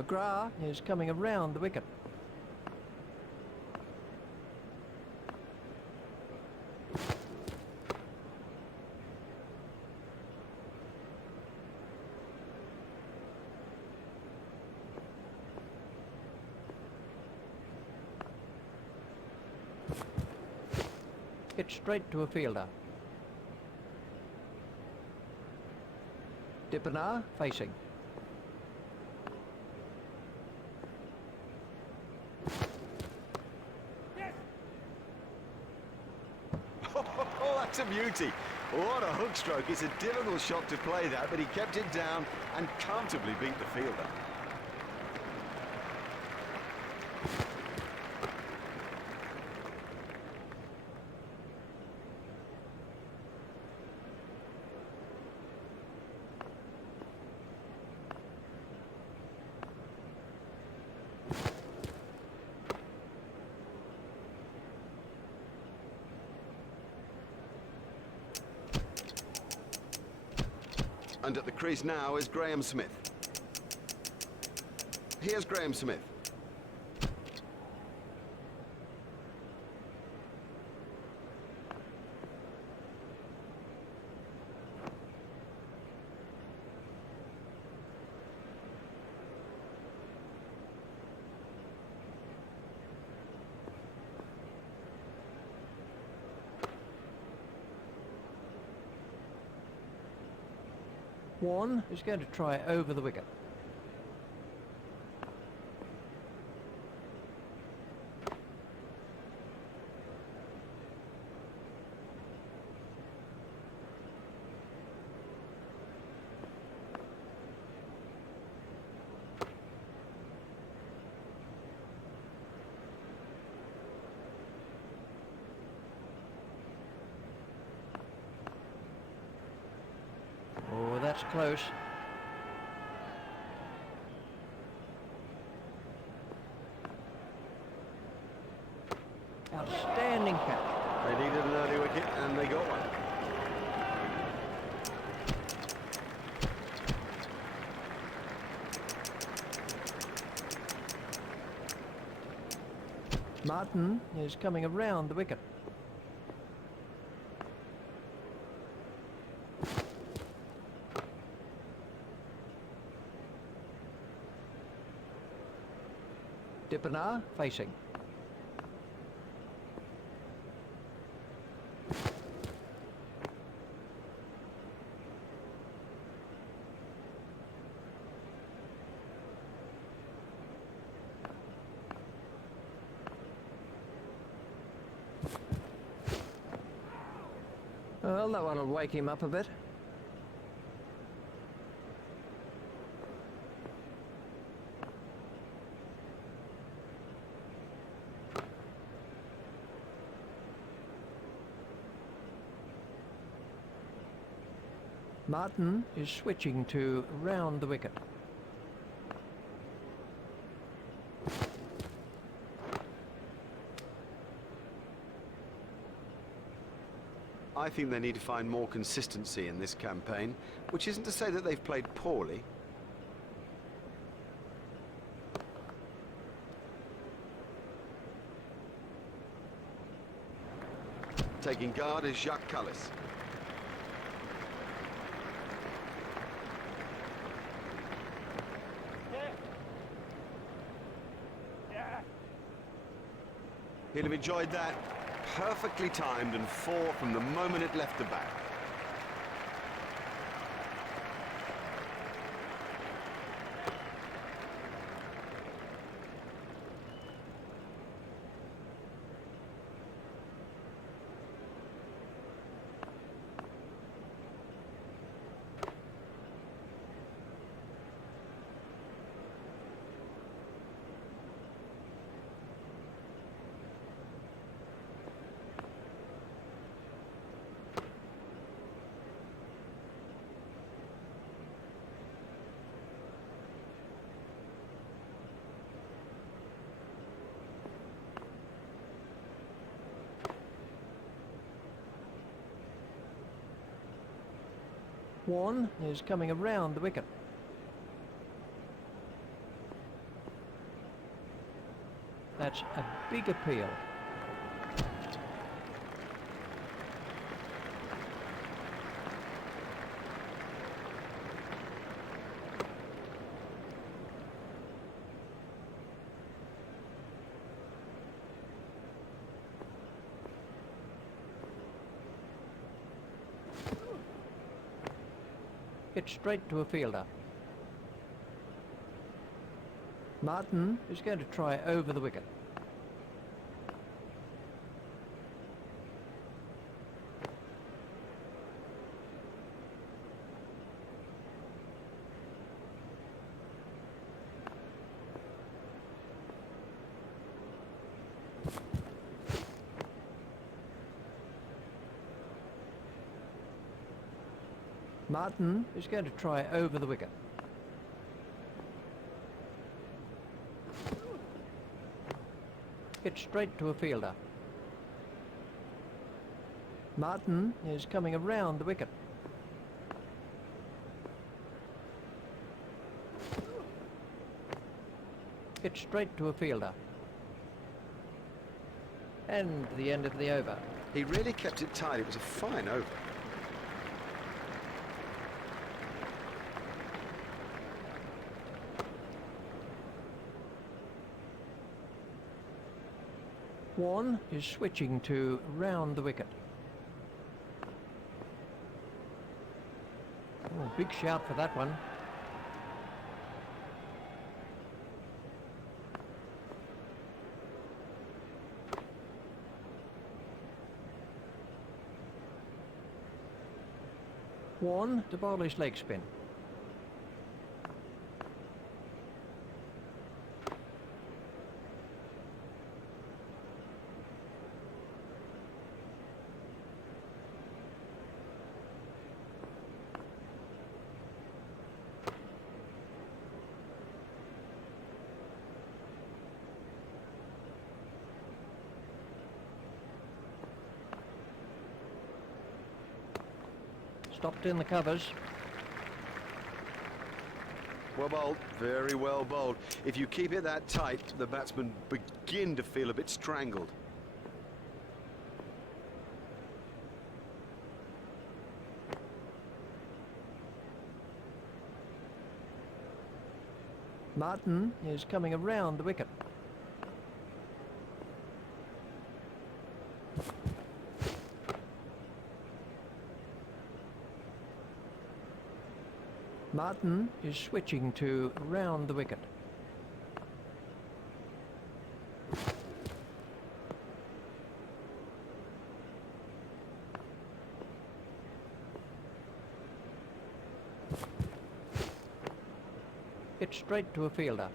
McGrath is coming around the wicket. Hit straight to a fielder. Dippenar facing. Oh, that's a beauty. What a hook stroke. It's a difficult shot to play that, but he kept it down and comfortably beat the fielder. And at the crease now is Graham Smith. Here's Graham Smith. One is going to try over the wicket. Oh, that's close. Outstanding catch. They needed an early wicket and they got one. Martin is coming around the wicket. Dippenar facing. Well, that one will wake him up a bit. Martin is switching to round the wicket. I think they need to find more consistency in this campaign, which isn't to say that they've played poorly. Taking guard is Jacques Cullis. He'll have enjoyed that. Perfectly timed and 4 from the moment it left the bat. One is coming around the wicket. That's a big appeal. Hit straight to a fielder. Martin is going to try over the wicket. Martin is going to try over the wicket. Hit straight to a fielder. Martin is coming around the wicket. Hit straight to a fielder. And the end of the over. He really kept it tight. It was a fine over. One is switching to round the wicket. Oh, big shout for that one. One to bowl his leg spin. Stopped in the covers. Well bowled, very well bowled. If you keep it that tight, the batsmen begin to feel a bit strangled. Martin is coming around the wicket. Martin is switching to round the wicket. Hit straight to a fielder.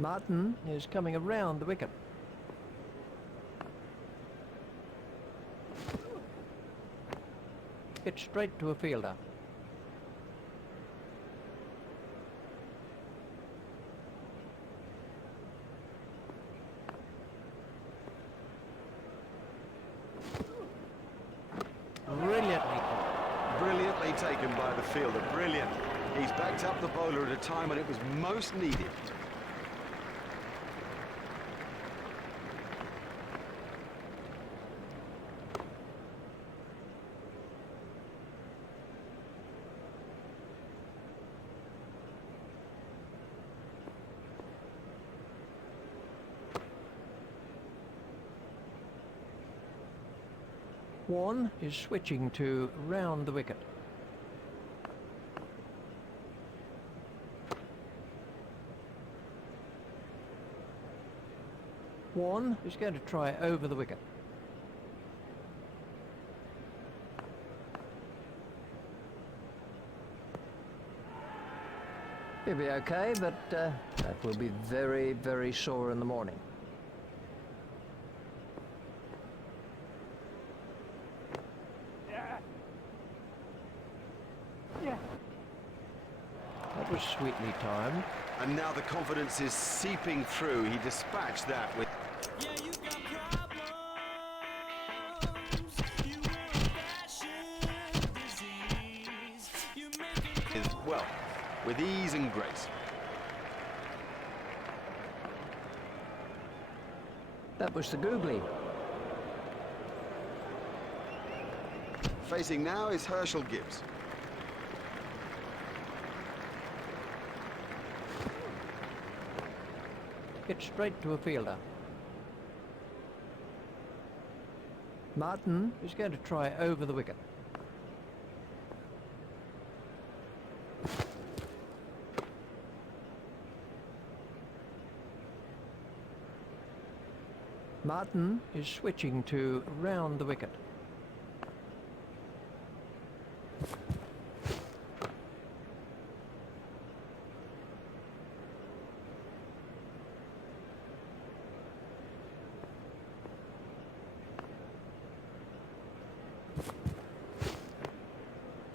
Martin is coming around the wicket. Hit straight to a fielder. Brilliantly taken by the fielder. Brilliant. He's backed up the bowler at a time when it was most needed. One is switching to round the wicket. One is going to try over the wicket. He'll be okay, but that will be very, very sore in the morning. That was sweetly timed. And now the confidence is seeping through. He dispatched that with... Yeah, you got problems. You wear a fashion disease. You make it well, with ease and grace. That was the googly. Facing now is Herschel Gibbs. Hit straight to a fielder. Martin is going to try over the wicket. Martin is switching to round the wicket.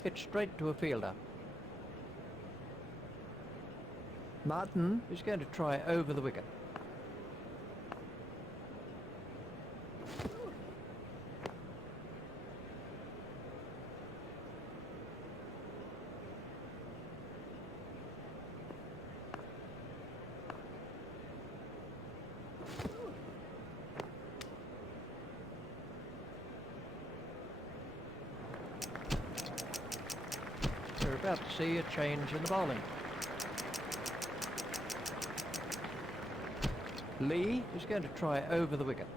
Hit straight to a fielder. Martin is going to try over the wicket. We're about to see a change in the bowling. Lee is going to try over the wicket.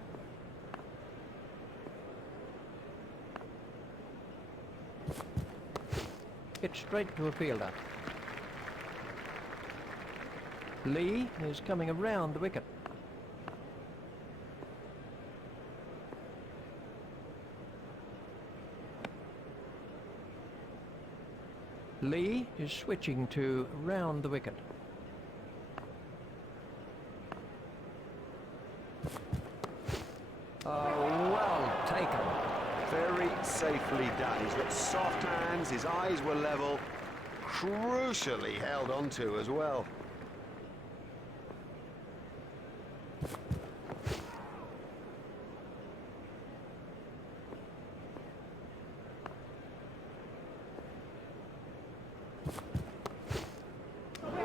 Hit straight to a fielder. Lee is coming around the wicket. Lee is switching to round the wicket. Oh, well taken. Very safely done. He's got soft hands, his eyes were level, crucially held onto as well.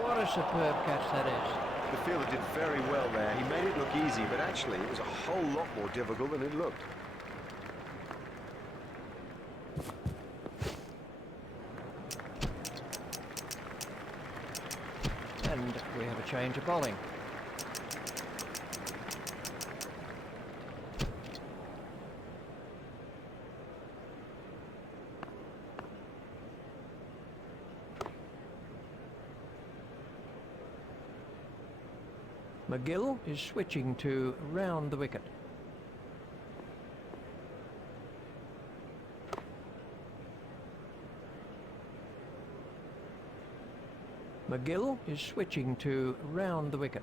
What a superb catch that is. The fielder did very well there. He made it look easy, but actually it was a whole lot more difficult than it looked. And we have a change of bowling. McGill is switching to round the wicket. McGill is switching to round the wicket.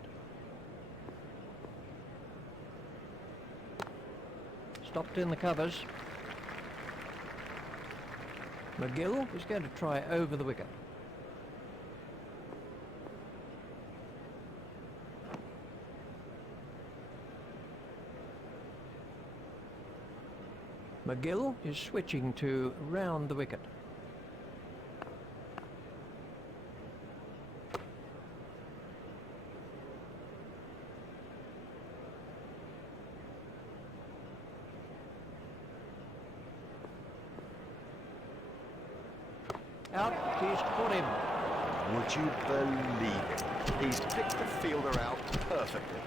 Stopped in the covers. McGill is going to try over the wicket. McGill is switching to round the wicket. Out, he's caught him. Would you believe it? He's picked the fielder out perfectly.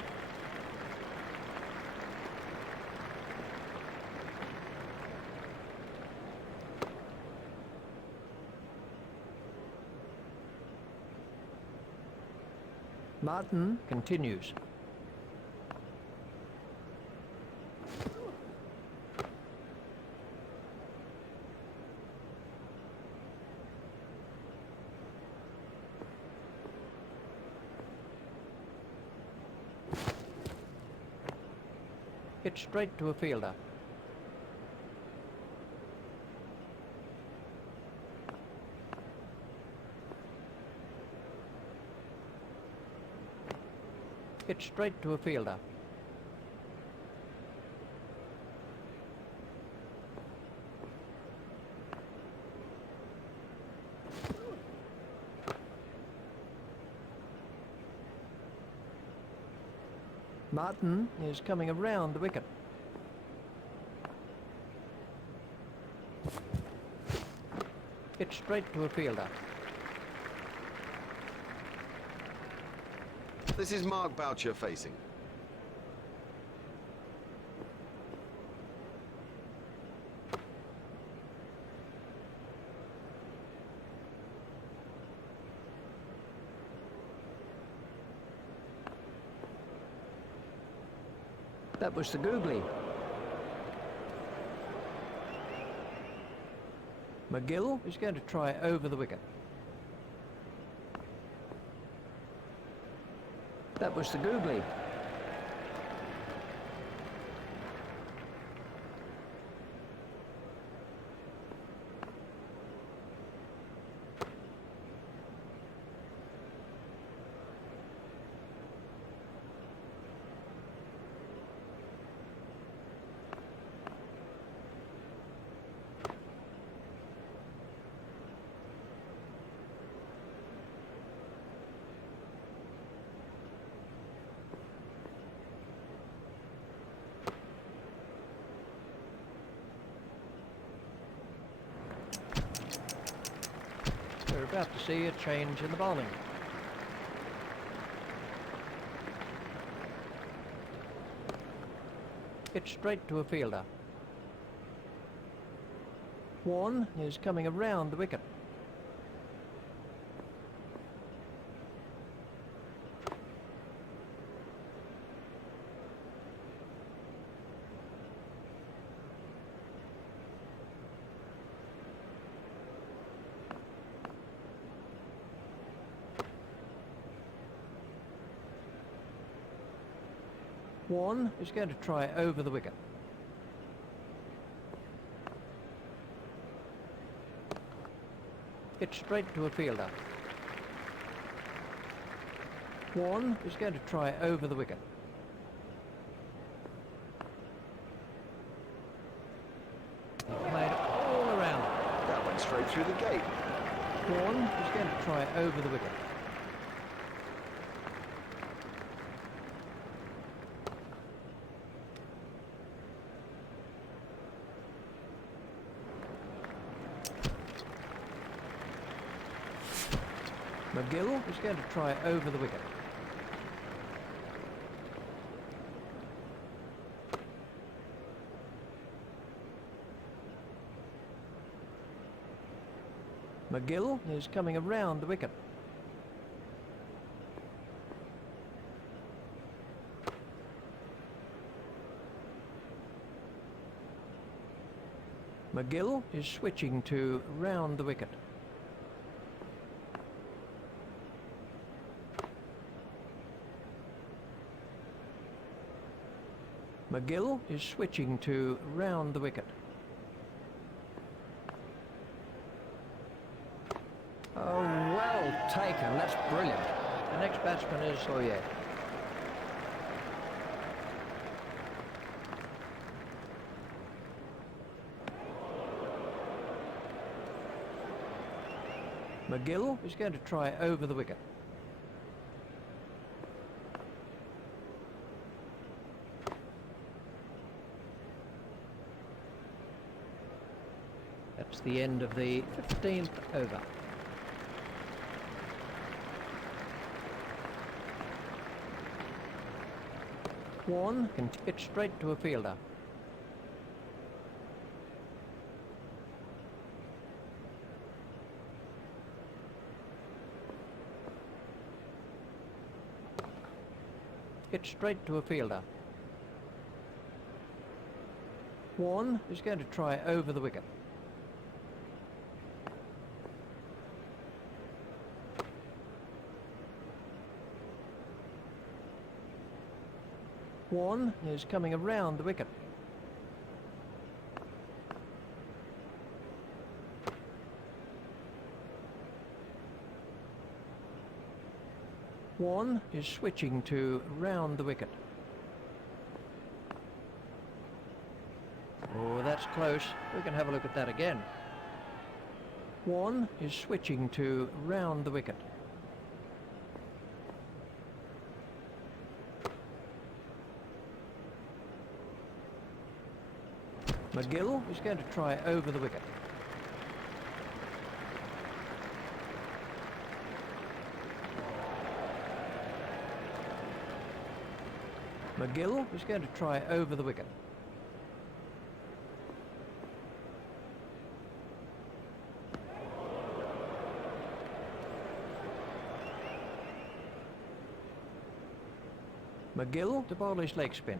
Martin continues. Hit straight to a fielder. Hit straight to a fielder. Martin is coming around the wicket. It's straight to a fielder. This is Mark Boucher facing. That was the googly. McGill is going to try over the wicket. That was the googly. We're about to see a change in the bowling. It's straight to a fielder. Warne is coming around the wicket. Warne is going to try over the wicket. It's straight to a fielder. Warne is going to try over the wicket. He played all around. That went straight through the gate. Warne is going to try over the wicket. McGill is going to try over the wicket. McGill is coming around the wicket. McGill is switching to round the wicket. McGill is switching to round the wicket. Oh, well taken. That's brilliant. The next batsman is... Oh, yeah. McGill is going to try over the wicket. That's the end of the 15th over. Warne can hit straight to a fielder. Hit straight to a fielder. Warne is going to try over the wicket. Warne is coming around the wicket. Warne is switching to round the wicket. Oh, that's close. We can have a look at that again. Warne is switching to round the wicket. McGill is going to try over the wicket. McGill is going to try over the wicket. McGill to bowl his leg spin.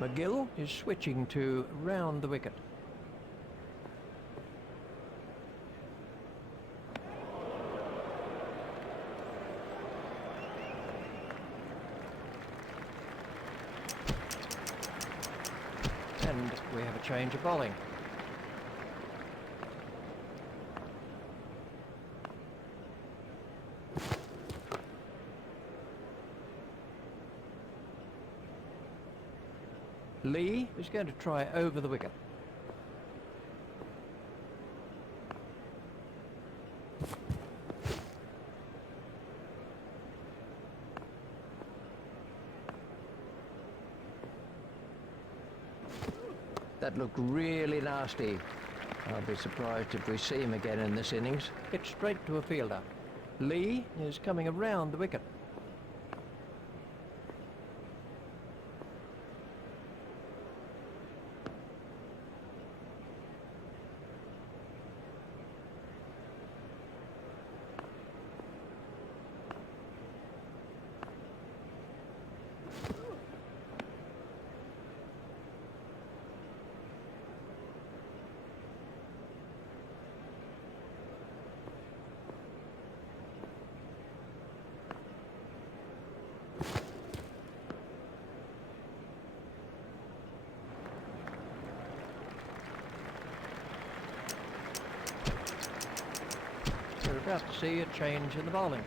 McGill is switching to round the wicket. And we have a change of bowling. Lee is going to try over the wicket. That looked really nasty. I'll be surprised if we see him again in this innings. It's straight to a fielder. Lee is coming around the wicket. We're about to see a change in the bowling.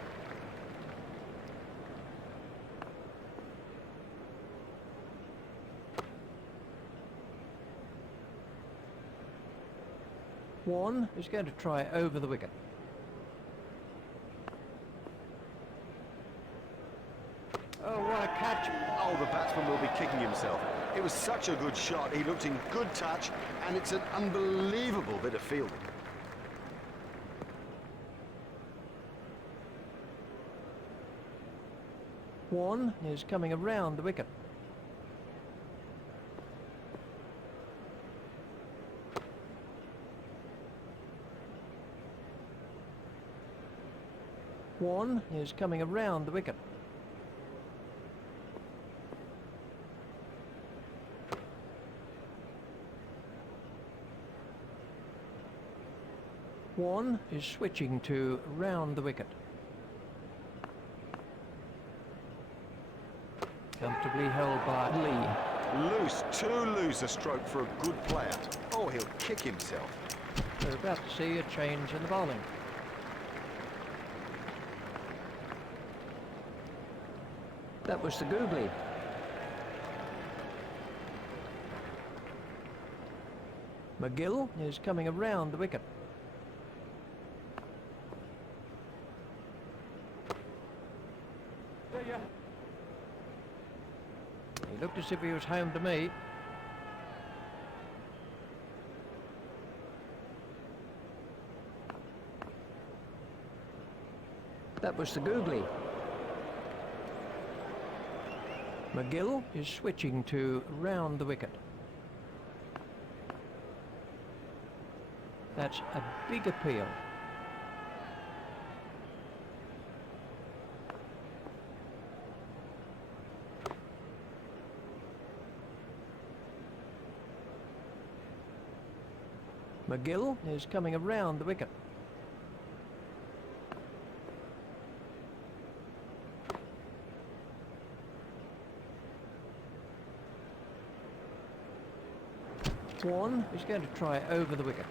Warne is going to try over the wicket. Oh, what a catch! Oh, the batsman will be kicking himself. It was such a good shot. He looked in good touch, and it's an unbelievable bit of fielding. Warne is coming around the wicket. Warne is coming around the wicket. Warne is switching to round the wicket. Comfortably held by Lee. Loose, too loose a stroke for a good player. Oh, he'll kick himself. We're about to see a change in the bowling. That was the googly. McGill is coming around the wicket. He looked as if he was home to me. That was the googly. McGill is switching to round the wicket. That's a big appeal. McGill is coming around the wicket. One is going to try over the wicket.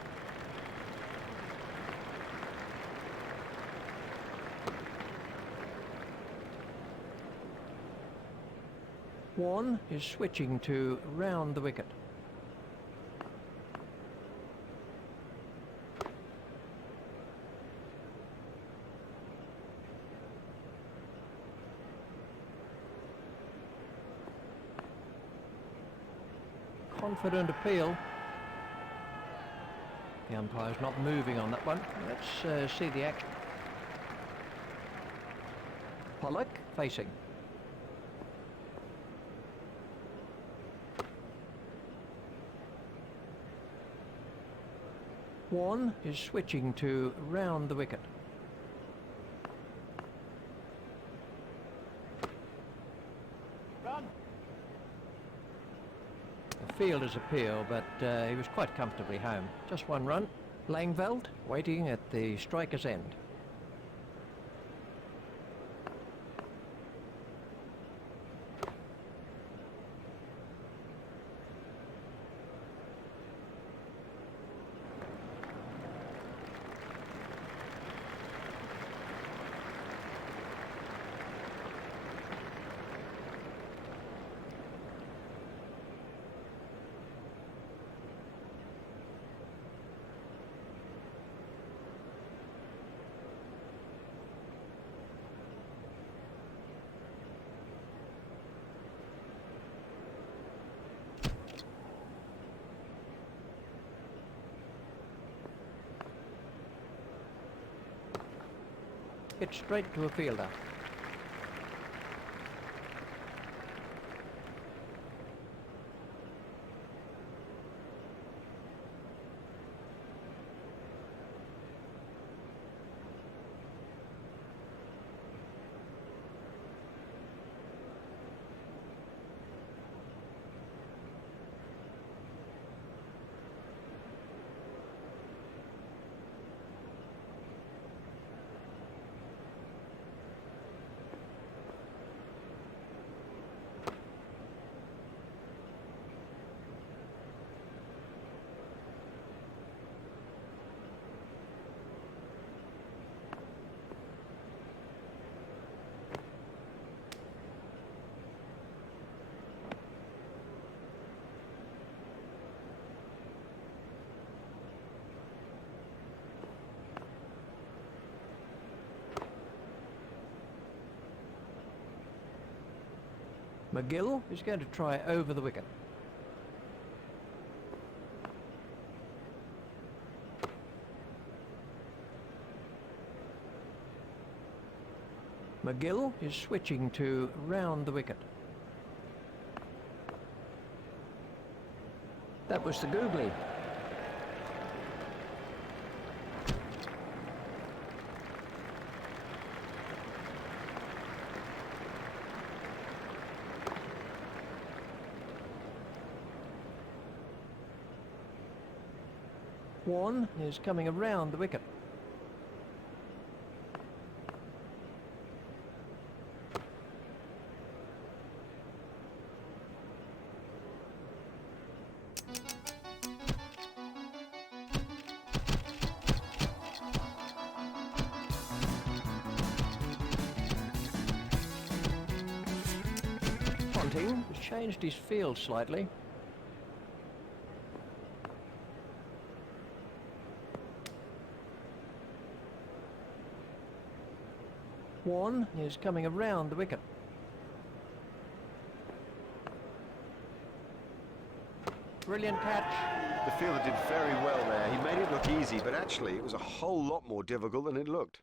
One is switching to round the wicket. Confident appeal. The umpire's not moving on that one. Let's see the action. Pollock facing. One is switching to round the wicket. Run. The fielder's appeal, but he was quite comfortably home. Just one run. Langveld waiting at the striker's end. Hit straight to a fielder. McGill is going to try over the wicket. McGill is switching to round the wicket. That was the googly. One is coming around the wicket. Ponting has changed his field slightly. One is coming around the wicket. Brilliant catch. The fielder did very well there. He made it look easy, but actually it was a whole lot more difficult than it looked.